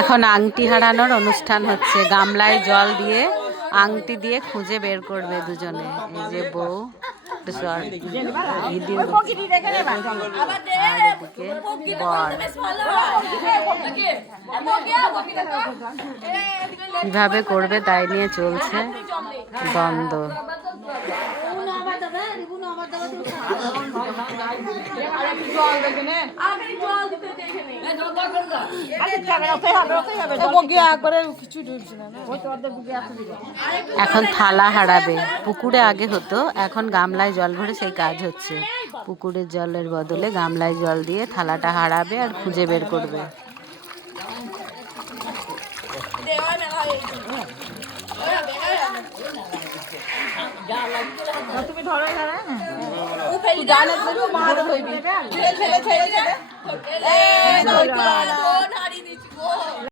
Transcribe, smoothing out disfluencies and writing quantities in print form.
এখন আংটি হারানোর অনুষ্ঠান হচ্ছে। গামলায় জল দিয়ে আংটি দিয়ে খুঁজে বের করবে দুজনে। এই যে বউ ভিডিও কিভাবে করবে তাই নিয়ে চলছে দ্বন্দ্ব। এখন থালা হারাবে। পুকুরে আগে হতো, এখন গামলায় জল ভরে সেই কাজ হচ্ছে। পুকুরের জলের বদলে গামলায় জল দিয়ে থালাটা হারাবে আর খুঁজে বের করবে। তুমি ধরো এখানে